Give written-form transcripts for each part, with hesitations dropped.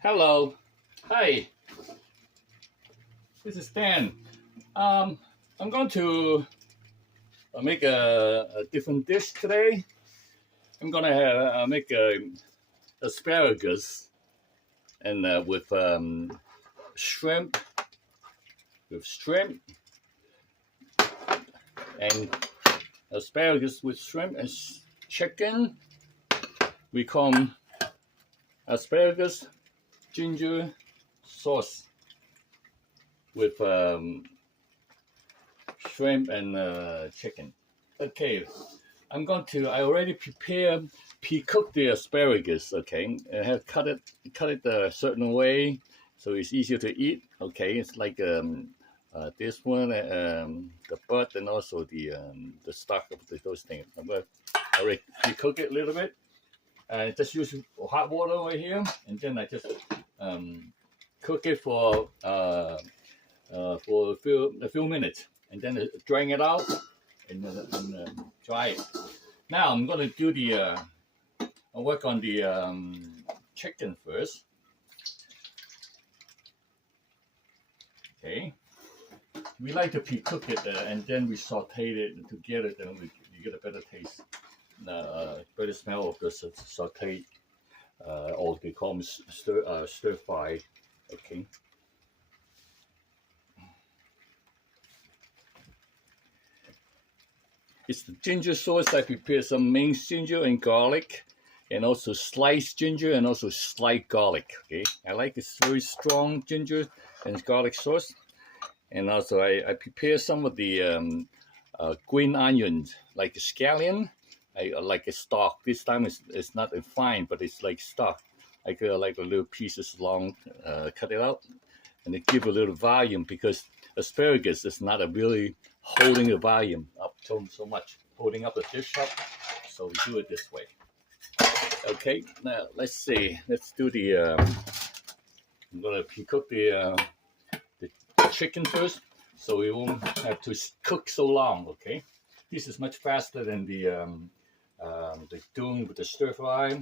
Hello. Hi. This is Dan. I'm going to make a different dish today. I'm going to make asparagus and with shrimp, and asparagus with shrimp and chicken. We call asparagus ginger sauce with shrimp and chicken. Okay, I already pre-cooked the asparagus. Okay, I have cut it a certain way so it's easier to eat. Okay, it's like this one, the butt and also the stock of those things. I'm gonna already pre-cook it a little bit. I just use hot water over here, and then I just cook it for a few minutes, and then drain it out and dry it. Now I'm gonna do I'll work on the chicken first. Okay, we like to pre-cook it and then we saute it together, then you get a better taste. Better smell of the sauteed, or they call them stir-fry. Okay. It's the ginger sauce. I prepare some minced ginger and garlic, and also sliced ginger and also sliced garlic. Okay, I like this very strong ginger and garlic sauce, and also I prepare some of the green onions, like a scallion. I like a stalk. This time it's not fine, but it's like stalk. I cut like a little pieces long, cut it out, and it give a little volume because asparagus is not really holding the volume up so much, holding up the dish up. So we do it this way. Okay, now let's see. Let's do I'm gonna pre-cook the chicken first, so we won't have to cook so long. Okay, this is much faster than the doing with the stir fry,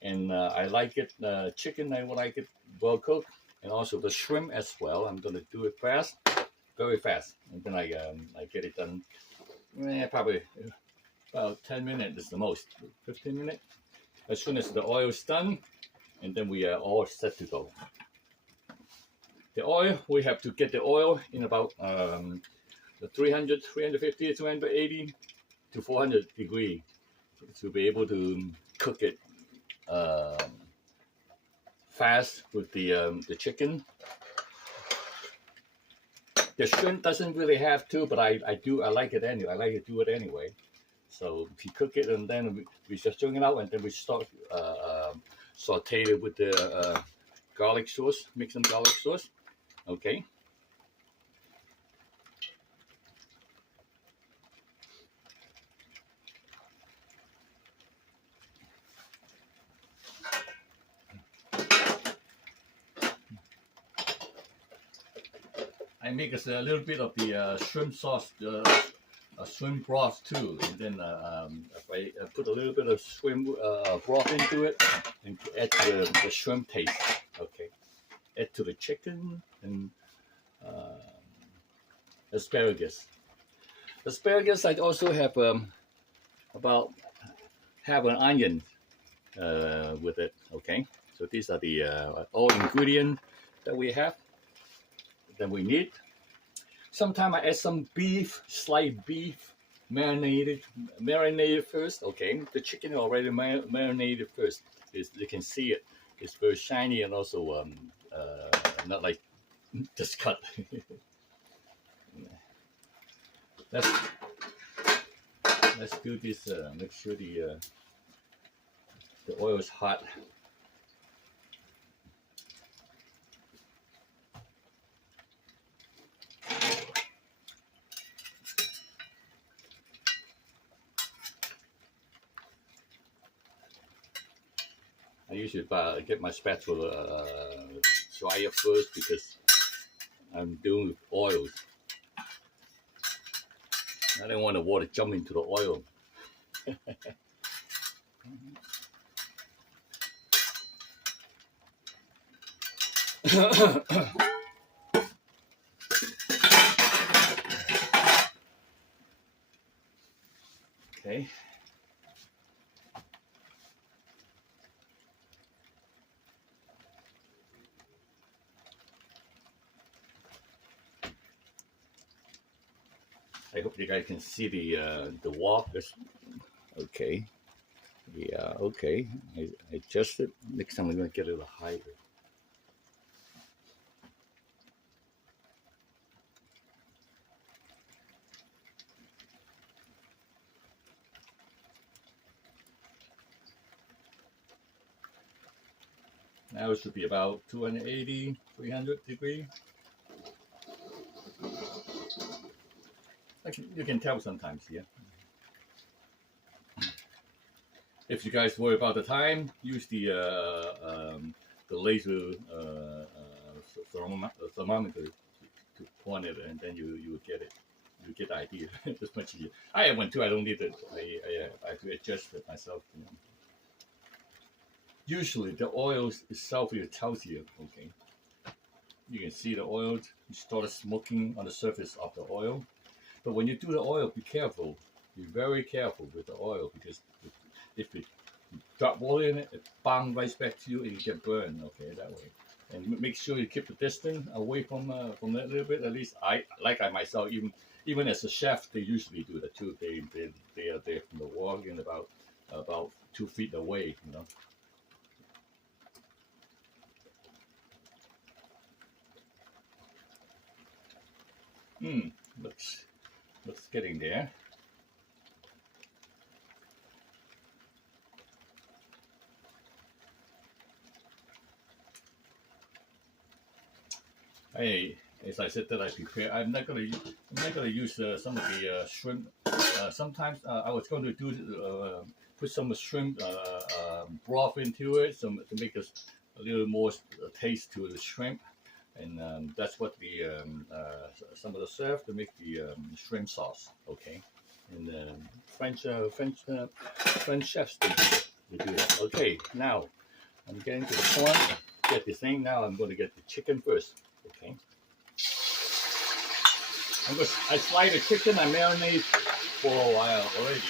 and I like it. Chicken, I would like it well cooked, and also the shrimp as well. I'm gonna do it fast, very fast, and then I get it done. Probably about 10 minutes is the most. 15 minutes. As soon as the oil is done, and then we are all set to go. The oil, we have to get the oil in about 300, 350, 280 to 400 degrees to be able to cook it fast with the chicken. The shrimp doesn't really have to, but I like it anyway. I like to do it anyway. So if you cook it and then we just bring it out, and then we start saute it with the garlic sauce, mix some garlic sauce. Okay. I make us a little bit of the shrimp sauce, shrimp broth too, and then I put a little bit of shrimp broth into it and add to the shrimp taste. Okay, add to the chicken and asparagus. Asparagus, I also have about half an onion with it. Okay, so these are the all ingredients that we have. That we need. Sometimes I add some beef, sliced beef, marinated first. Okay, the chicken already marinated first. You can see it. It's very shiny and also not like just cut. Let's do this. Make sure the oil is hot. I usually get my spatula dryer first because I'm doing with oils. I don't want the water jump into the oil. Okay. I hope you guys can see the wok. Okay. Yeah, okay. I adjust it. Next time I'm going to get a little higher. Now it should be about 280, 300 degrees. You can tell sometimes, yeah. If you guys worry about the time, use the laser thermometer to point it, and then you will get it. You get the idea. It's much easier. I have one too. I don't need it. I have to adjust it myself. You know. Usually the oil itself will tells you. Okay. You can see the oil. You start smoking on the surface of the oil. But when you do the oil, be careful. Be very careful with the oil, because if you drop water in it, it bounces right back to you and you get burned. Okay, that way. And make sure you keep the distance away from that a little bit. At least I myself, even as a chef, they usually do that too. They are there from the wok and about 2 feet away. You know. Looks getting there. Hey, as I said that I prepare, I'm not gonna use some of the shrimp. Sometimes I was going to do put some shrimp broth into it, to make a little more taste to the shrimp. And that's what the some of the serve to make the shrimp sauce. Okay, and French chefs they do that. Okay, now I'm getting to the point. Get the thing. Now I'm going to get the chicken first. Okay, I slide the chicken. I marinate for a while already.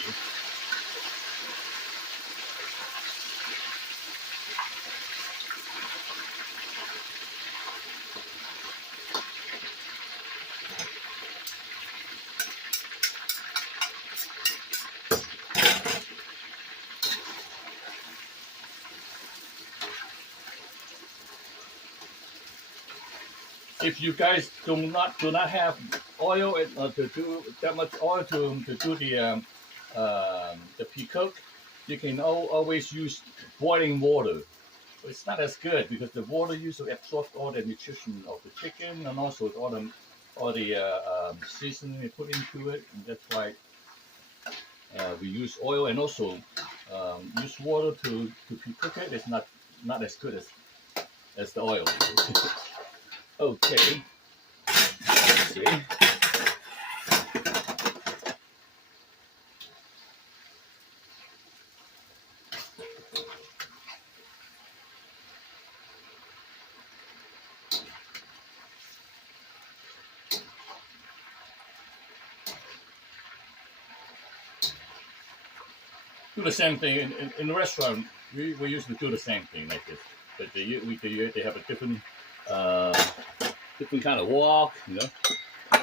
If you guys do not have oil to do that much oil to do the pre-cook, you can always use boiling water. But it's not as good because the water usually absorbs all the nutrition of the chicken and also all the seasoning we put into it. And that's why we use oil, and also use water to pre-cook it. It's not as good as the oil. Okay, let's see. Do the same thing in the restaurant. We usually do the same thing like this, but they have a different kind of wok. You know.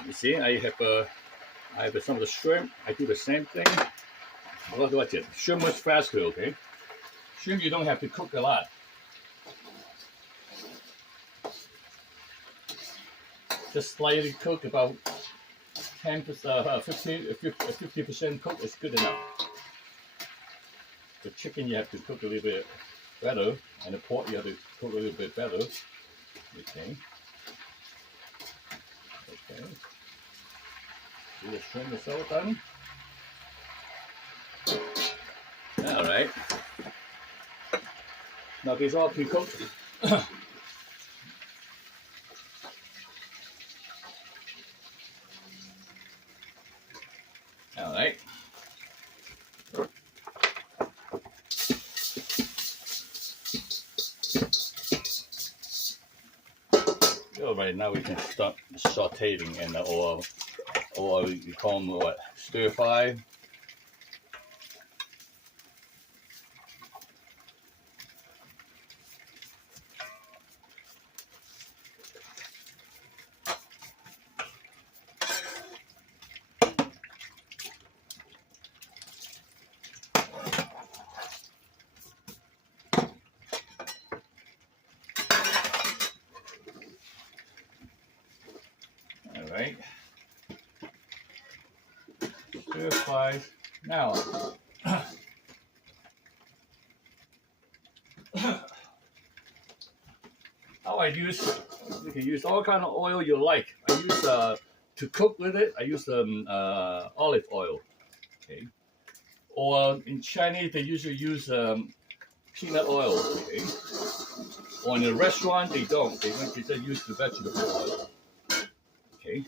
You see, I have some of the shrimp. I do the same thing. Watch it. Shrimp much faster. Okay. Shrimp you don't have to cook a lot. Just slightly cook, about 50% cook is good enough. The chicken you have to cook a little bit better, and the pork you have to cook a little bit better. Okay. Okay. See the shrimp is all done. All right. Now these all pre-cooked. All right. All right, now we can start sauteing and or you call them what? Stir fry. All right. Stir fry. Now, how I use, you can use all kind of oil you like. I use to cook with it. I use olive oil. Okay. Or in Chinese they usually use peanut oil. Okay. Or in a restaurant they don't. They just use the vegetable oil. Okay.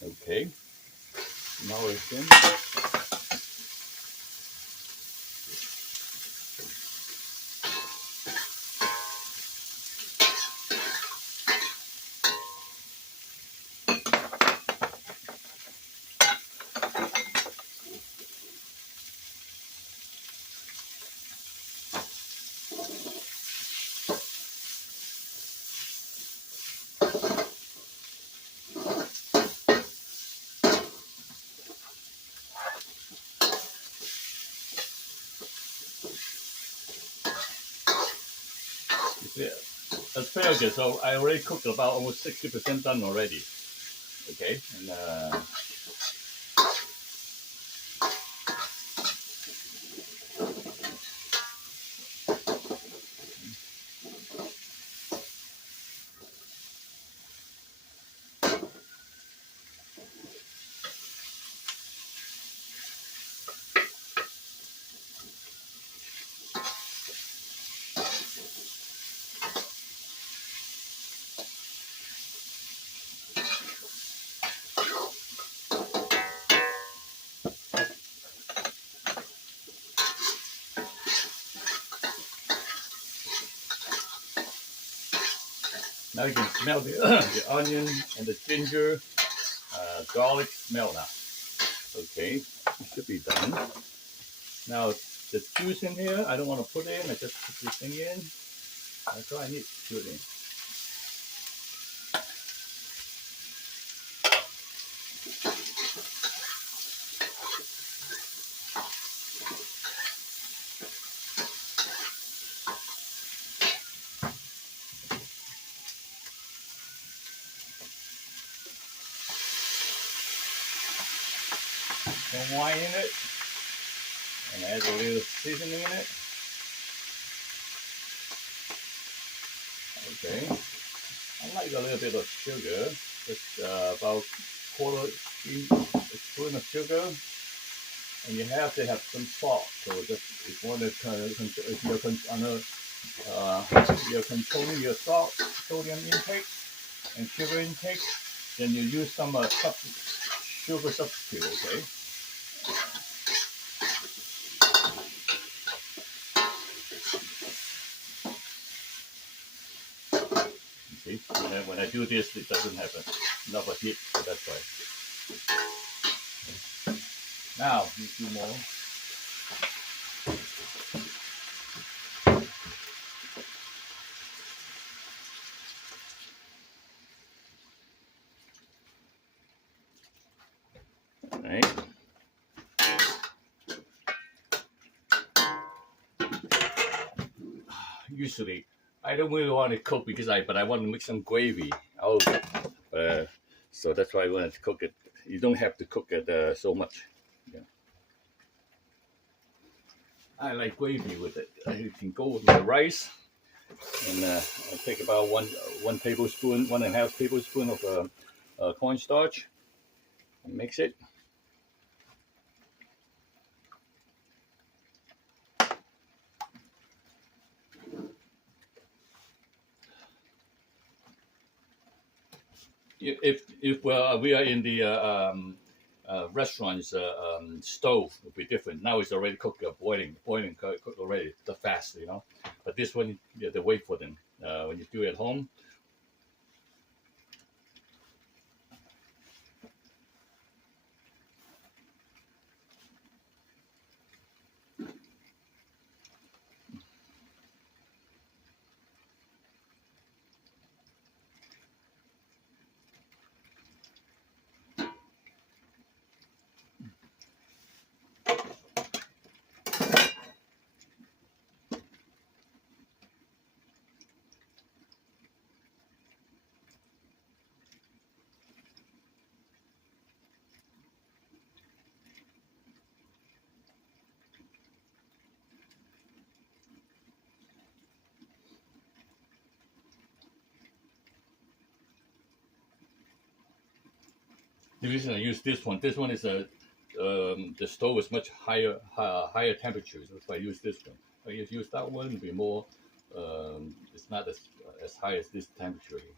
Okay. Now it's in. Yeah. Asparagus, so I already cooked about almost 60% done already. Okay, and now you can smell the onion and the ginger, garlic smell now. Okay, it should be done. Now the juice in here, I don't want to put in. I just put this thing in. That's all I need to put in. Some wine in it, and add a little seasoning in it. Okay, I like a little bit of sugar, just about quarter teaspoon of sugar, and you have to have some salt. So just if you want to if you're controlling your sodium intake and sugar intake, then you use some sugar substitute. Okay. See, when I do this, it doesn't have enough heat, so that's why. Now, a few more. All right. Usually, I don't really want to cook but I want to make some gravy out of it. So that's why I wanted to cook it. You don't have to cook it so much. Yeah. I like gravy with it. You can go with my rice, and I'll take about one tablespoon, 1.5 tablespoon of cornstarch, and mix it. if we are in the restaurant's stove, it would be different. Now it's already cooked, boiling cooked already, the fast, you know. But this one, you have to wait for them. When you do it at home. The reason I use this one is the stove is much higher temperatures. That's why I use this one. If I use that one, it'll be more. It's not as high as this temperature here.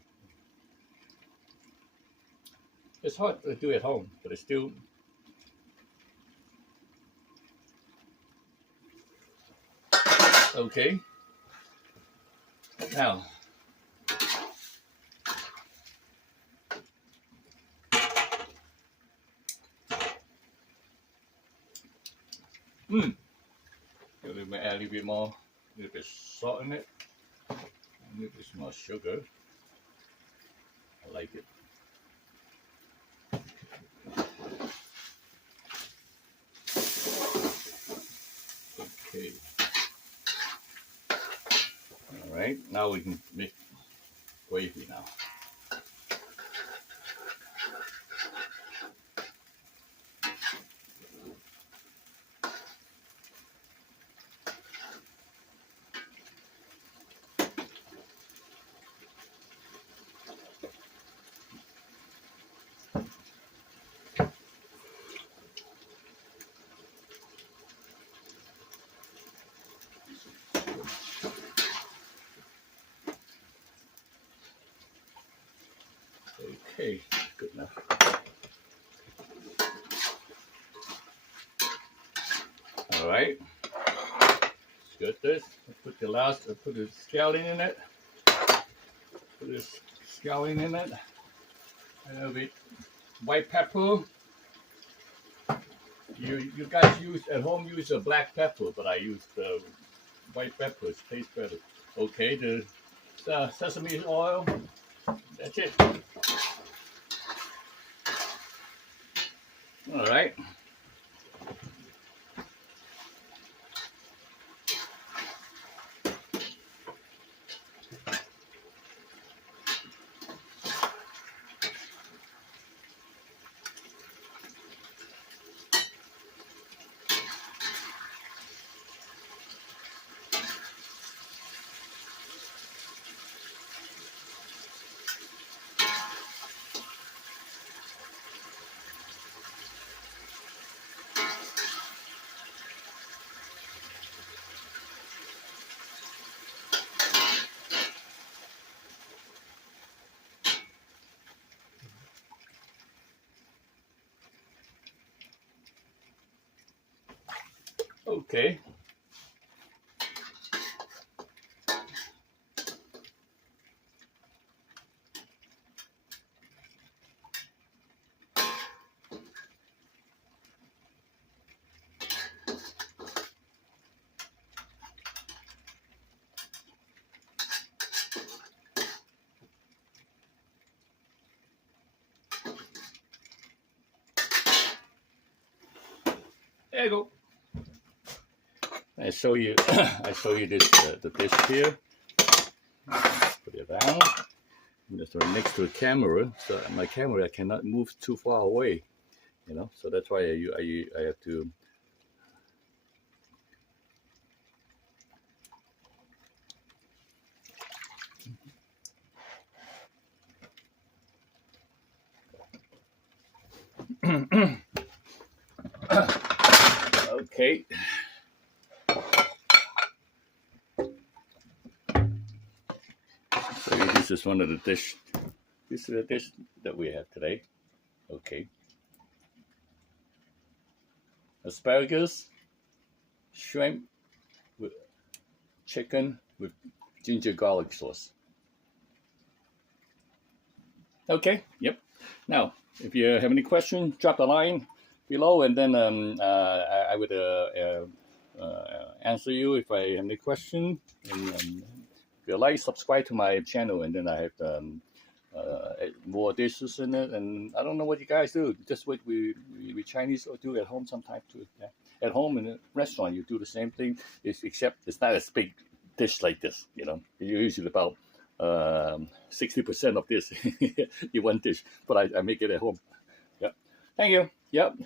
It's hard to do at home, but it's still. Okay. Now. A little bit, add a little bit more, a little bit salt in it, a little bit more sugar. I like it. Okay. All right. Now we can make gravy now. Okay, good enough. All right, let's get this. Put the scallion in it. Put this scallion in it. A little bit white pepper. You guys use at home use a black pepper, but I use the white pepper. It tastes better. Okay, the sesame oil. That's it. All right. Okay. There you go. I show you this the dish here. Put it down. Just next to the camera, so my camera cannot move too far away, you know. So that's why I have to. Okay. So this is one of the dish. This is a dish that we have today. Okay. Asparagus, shrimp with chicken with ginger garlic sauce. Okay, yep. Now, if you have any questions, drop a line below, and then I would answer you if I have any question. And if you like, subscribe to my channel, and then I have more dishes in it. And I don't know what you guys do. Just what we Chinese do at home sometimes too. Yeah. At home in a restaurant, you do the same thing, except it's not a big dish like this. You know, you're usually about 60% of this in one dish, but I make it at home. Yeah. Thank you. Yep.